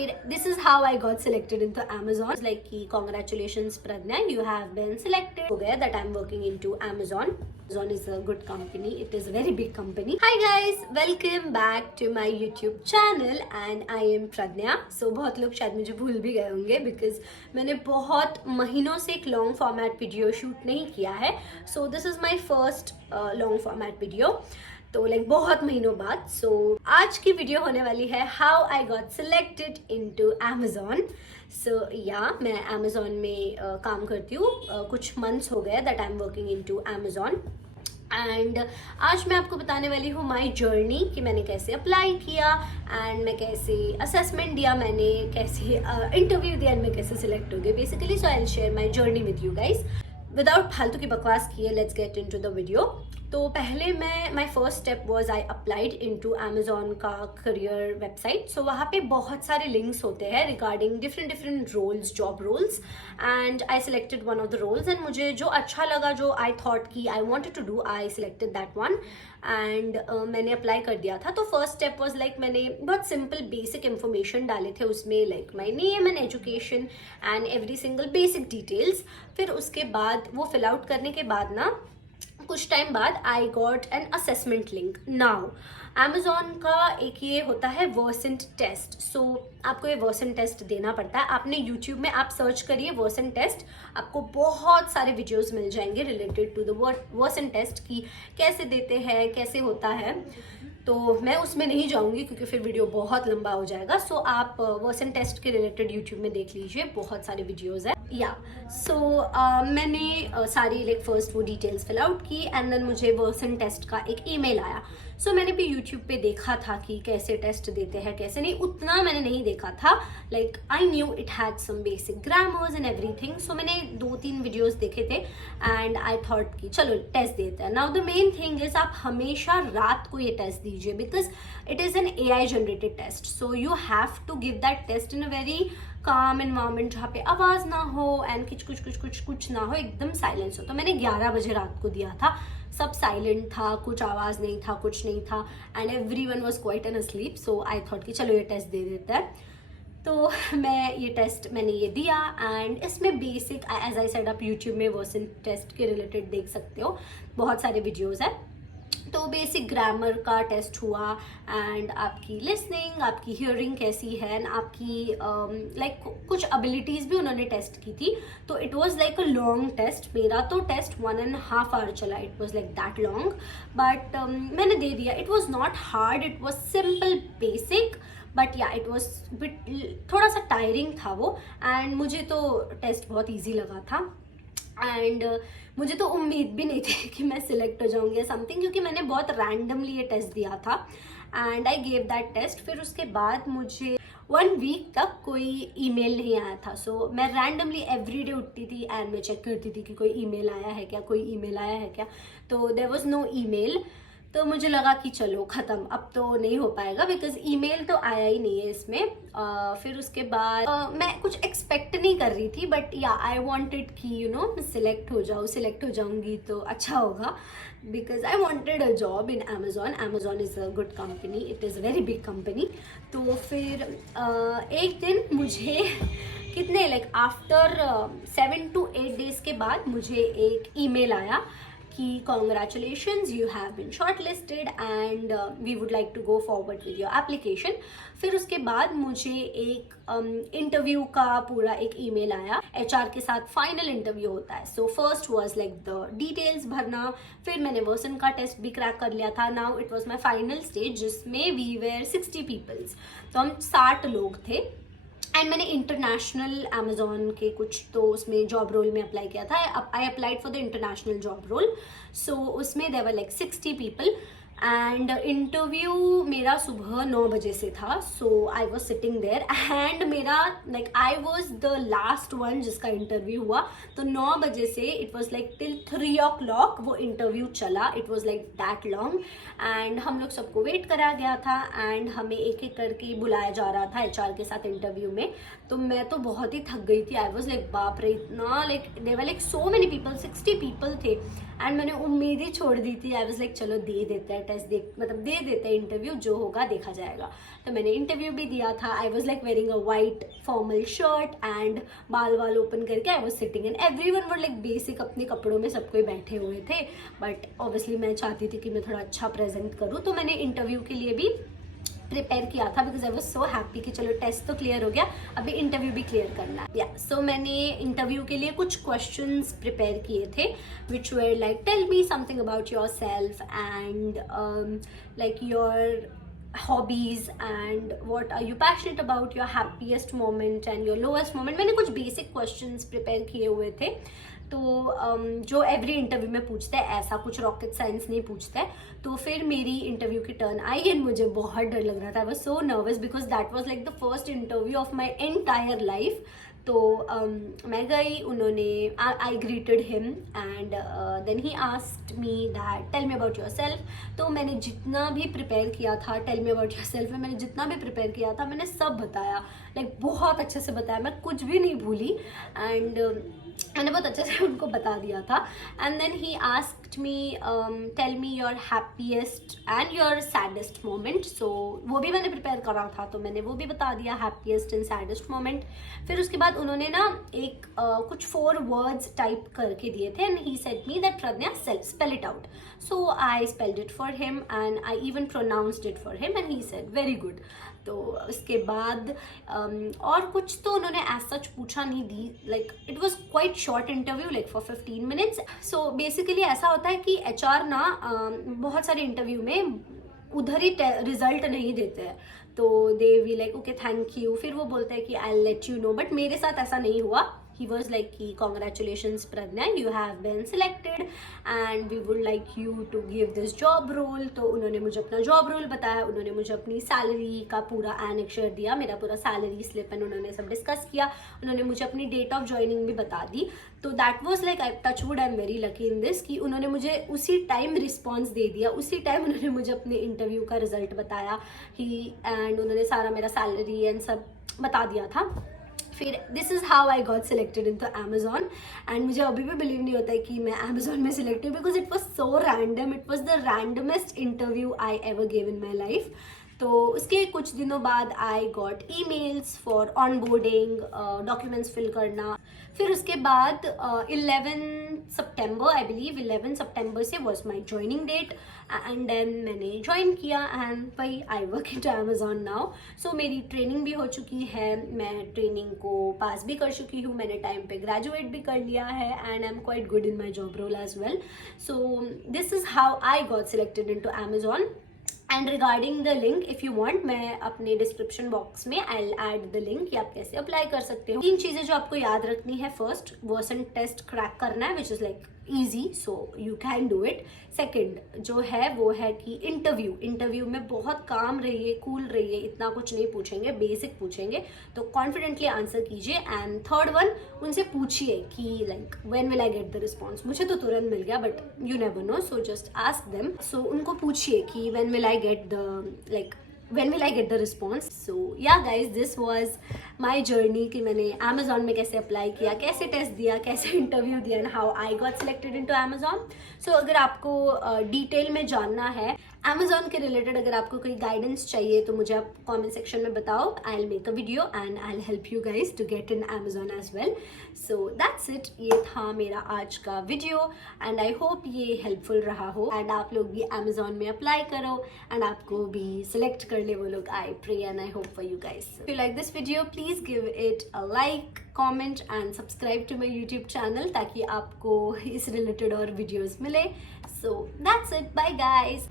This is how I got selected into Amazon. It's like कि congratulations Pradnya, you have been selected. हो गया that I'm working into Amazon. Amazon is a good company. It is a very big company. Hi guys, welcome back to my YouTube channel and I am Pradnya. So बहुत लोग शायद मुझे भूल भी गए होंगे because मैंने बहुत महीनों से एक long format video shoot नहीं किया है. So this is my first long format video. तो लाइक बहुत महीनों बाद. सो आज की वीडियो होने वाली है how I got selected into Amazon. So या मैं अमेजोन में काम करती हूँ. कुछ मंथ्स हो गए that I am working into Amazon and आज मैं आपको बताने वाली हूँ माई जर्नी कि मैंने कैसे अप्लाई किया एंड मैं कैसे असेसमेंट दिया, मैंने कैसे इंटरव्यू दिया एंड मैं कैसे सिलेक्ट हो गई basically. So I will share my journey with you guys. Without फालतू की बकवास किए let's get into the video. तो पहले मैं my first step was I applied into Amazon का करियर वेबसाइट. सो वहाँ पे बहुत सारे लिंक्स होते हैं regarding different roles, job roles and I selected one of the roles and मुझे जो अच्छा लगा, जो आई थॉट कि I wanted to do, I selected that one and मैंने अप्लाई कर दिया था. तो फर्स्ट स्टेप वॉज लाइक मैंने बहुत सिंपल बेसिक इन्फॉर्मेशन डाले थे उसमें, like my name and education and every single basic details. फिर उसके बाद वो फिल आउट करने के बाद ना कुछ टाइम बाद I got an assessment link. Now Amazon का एक ये होता है वर्सेंट टेस्ट. सो आपको ये वर्सेंट टेस्ट देना पड़ता है. आपने यूट्यूब में आप सर्च करिए वर्सेंट टेस्ट, आपको बहुत सारे वीडियोस मिल जाएंगे related to the Versant test की कैसे देते हैं, कैसे होता है. तो मैं उसमें नहीं जाऊंगी क्योंकि फिर वीडियो बहुत लंबा हो जाएगा. सो आप वर्सेंट टेस्ट के रिलेटेड यूट्यूब में देख लीजिए, बहुत सारे वीडियोस है. या सो मैंने सारी लाइक फर्स्ट वो डिटेल्स फिल आउट की एंड देन मुझे वर्सेंट टेस्ट का एक ईमेल आया. सो मैंने भी यूट्यूब पे देखा था कि कैसे टेस्ट देते हैं कैसे नहीं, उतना मैंने नहीं देखा था. Like I knew it had some basic grammars and everything. So मैंने 2-3 वीडियोस देखे थे एंड आई थॉट कि चलो टेस्ट देते हैं. Now the main thing is आप हमेशा रात को ये टेस्ट दीजिए because it is an AI generated test. So you have to give that test in a very calm environment जहाँ पे आवाज़ ना हो एंड कुछ ना हो, एकदम साइलेंस हो. तो मैंने 11 बजे रात को दिया था. सब साइलेंट था, कुछ आवाज़ नहीं था, कुछ नहीं था and everyone was quiet and asleep. So I thought कि चलो ये टेस्ट दे देते हैं. तो मैंने ये दिया एंड इसमें बेसिक एज आई सेड आप यूट्यूब में वर्सेंट टेस्ट के रिलेटेड देख सकते हो, बहुत सारे वीडियोज़ हैं. तो बेसिक ग्रामर का टेस्ट हुआ एंड आपकी लिसनिंग, आपकी हियरिंग कैसी है एंड आपकी लाइक कुछ एबिलिटीज़ भी उन्होंने टेस्ट की थी. तो it was like a long test. मेरा तो टेस्ट 1.5 आवर चला. It was like that long but मैंने दे दिया. It was not hard, it was simple basic but yeah it was bit थोड़ा सा टायरिंग था वो एंड मुझे तो टेस्ट बहुत ईजी लगा था एंड मुझे तो उम्मीद भी नहीं थी कि मैं सिलेक्ट हो जाऊंगी या समथिंग, क्योंकि मैंने बहुत रैंडमली ये टेस्ट दिया था and I gave that test. फिर उसके बाद मुझे 1 वीक तक कोई ईमेल नहीं आया था. सो मैं रैंडमली एवरीडे उठती थी एंड मैं चेक करती थी कि कोई ईमेल आया है क्या, कोई ईमेल आया है क्या. तो देयर वाज नो ईमेल. तो मुझे लगा कि चलो ख़त्म, अब तो नहीं हो पाएगा बिकॉज ईमेल तो आया ही नहीं है इसमें. फिर उसके बाद मैं कुछ एक्सपेक्ट नहीं कर रही थी बट या आई वांटेड कि यू नो मैं सिलेक्ट हो जाऊंगी तो अच्छा होगा because I wanted a job in Amazon. Amazon is a good company, it is a very big company. तो फिर एक दिन मुझे कितने लाइक आफ्टर 7 to 8 days के बाद मुझे एक ईमेल आया कि congratulations you have been shortlisted and we would like to go forward with your application. फिर उसके बाद मुझे एक इंटरव्यू का पूरा एक ईमेल आया. HR के साथ फाइनल इंटरव्यू होता है. So first was like the details भरना, फिर मैंने वर्सन का टेस्ट भी क्रैक कर लिया था. Now it was my final stage जिसमें वी वेर 60 पीपल्स. तो हम 60 लोग थे एंड मैंने इंटरनेशनल अमेजोन के कुछ तो उसमें जॉब रोल में अप्लाई किया था. I applied for the international job role. So उसमें there were like 60 people and interview मेरा सुबह 9 बजे से था. So I was sitting there and मेरा like I was the last one जिसका इंटरव्यू हुआ. तो 9 बजे से it was like till 3 o'clock वो इंटरव्यू चला. It was like that long and हम लोग सबको वेट करा गया था एंड हमें एक एक करके बुलाया जा रहा था HR के साथ इंटरव्यू में. तो मैं तो बहुत ही थक गई थी. आई वॉज लाइक बाप रे, इतना like there were like so many people, 60 people थे एंड मैंने उम्मीद ही छोड़ दी थी. आई वॉज लाइक चलो दे देते हैं टेस्ट दे देते हैं इंटरव्यू, जो होगा देखा जाएगा। तो मैंने इंटरव्यू भी दिया था। I was like wearing a white formal shirt and बाल ओपन करके आई was sitting and everyone were like basic अपने कपड़ों में सब कोई बैठे हुए थे, बट ऑब्वियसली मैं चाहती थी कि मैं थोड़ा अच्छा प्रेजेंट करूँ, तो मैंने इंटरव्यू के लिए भी प्रिपेयर किया था because I was so happy कि चलो टेस्ट तो क्लियर हो गया, अभी इंटरव्यू भी क्लियर करना है। सो मैंने इंटरव्यू के लिए कुछ क्वेश्चंस प्रिपेयर किए थे which were like tell me something about yourself and like your hobbies and what are you passionate about, your happiest moment and your lowest moment। मैंने कुछ बेसिक क्वेश्चंस प्रिपेयर किए हुए थे, तो जो every interview में पूछते हैं, ऐसा कुछ रॉकेट साइंस नहीं पूछते हैं। तो फिर मेरी इंटरव्यू की टर्न आई एंड मुझे बहुत डर लग रहा था। I was so nervous because that was like the first interview of my entire life. तो मैं गई, उन्होंने I greeted him and then he asked me that tell me about yourself. तो मैंने जितना भी प्रिपेयर किया था tell me about yourself में, मैंने जितना भी प्रिपेयर किया था मैंने सब बताया, लाइक बहुत अच्छे से बताया, मैं कुछ भी नहीं भूली एंड मैंने बहुत अच्छे से उनको बता दिया था। And then he asked me tell me your happiest and your saddest moment. So वो भी मैंने प्रिपेयर करा था, तो मैंने वो भी बता दिया, हैप्पीएस्ट एंड सैडेस्ट मोमेंट। फिर उसके बाद उन्होंने ना एक कुछ 4 वर्ड्स टाइप करके दिए थे and he said me that Pragya spell it out. So I spelled it for him and I even pronounced it for him and he said very good. तो उसके बाद और कुछ तो उन्होंने एज सच पूछा नहीं दी, like it was quite short interview like for 15 minutes. So basically ऐसा होता है कि HR ना बहुत सारे इंटरव्यू में उधर ही रिजल्ट नहीं देते हैं, तो they we like okay thank you, फिर वो बोलते हैं कि I let you know, but मेरे साथ ऐसा नहीं हुआ। He was like कि congratulations Pradnya, you have been selected and we would like you to give this job role। तो उन्होंने मुझे अपना जॉब रोल बताया, उन्होंने मुझे अपनी सैलरी का पूरा एनेक्चर दिया, मेरा पूरा सैलरी स्लिप एंड उन्होंने सब डिस्कस किया, उन्होंने मुझे अपनी डेट ऑफ ज्वाइनिंग भी बता दी। तो that was like I touch wood, I am very lucky in this कि उन्होंने मुझे उसी टाइम रिस्पॉन्स दे दिया, उसी टाइम उन्होंने मुझे अपने इंटरव्यू का रिजल्ट बताया ही एंड उन्होंने सारा मेरा सैलरी एंड सब बता दिया था। फिर this is how I got selected in to Amazon and मुझे अभी भी बिलीव नहीं होता है कि मैं अमेजॉन में सिलेक्ट हुई because it was so random, it was the randomest interview I ever give in my life. तो उसके कुछ दिनों बाद I got emails for onboarding, documents fill करना। फिर उसके बाद 11 सितंबर आई बिलीव 11 सितंबर से was my joining date and then मैंने ज्वाइन किया एंड भाई I work in to Amazon now. So मेरी ट्रेनिंग भी हो चुकी है, मैं ट्रेनिंग को पास भी कर चुकी हूँ, मैंने टाइम पे ग्रेजुएट भी कर लिया है and I am quite good in my job role as well. So this is how I got selected in to Amazon. And regarding the link if you want, मैं अपने डिस्क्रिप्शन बॉक्स में I will add the link कि आप कैसे apply कर सकते हो। 3 चीजें जो आपको याद रखनी है, फर्स्ट वर्सन टेस्ट क्रैक करना है which is like easy so you can do it। Second जो है वो है कि इंटरव्यू में बहुत काम रहिए, कूल रहिए, इतना कुछ नहीं पूछेंगे, बेसिक पूछेंगे, तो कॉन्फिडेंटली आंसर कीजिए। एंड थर्ड वन, उनसे पूछिए कि like when will I get the response. मुझे तो तुरंत मिल गया but you never know, so just ask them. So उनको पूछिए कि when will I get the when will I get the response। So yeah guys, this was my journey कि मैंने Amazon में कैसे अप्लाई किया, कैसे टेस्ट दिया, कैसे इंटरव्यू दिया and how I got selected into Amazon। सो अगर आपको डिटेल में जानना है Amazon के रिलेटेड, अगर आपको कोई गाइडेंस चाहिए तो मुझे आप कमेंट सेक्शन में बताओ, I will make a video and I will help you guys to get in Amazon as well. So that's it, ये था मेरा आज का वीडियो एंड आई होप ये हेल्पफुल रहा हो एंड आप लोग भी Amazon में अप्लाई करो एंड आपको भी सिलेक्ट कर ले वो लोग। I pray and I hope for you guys. If you like this video please give it a like, comment and subscribe to my YouTube channel ताकि आपको इस रिलेटेड और वीडियोज मिले। So that's it, bye guys.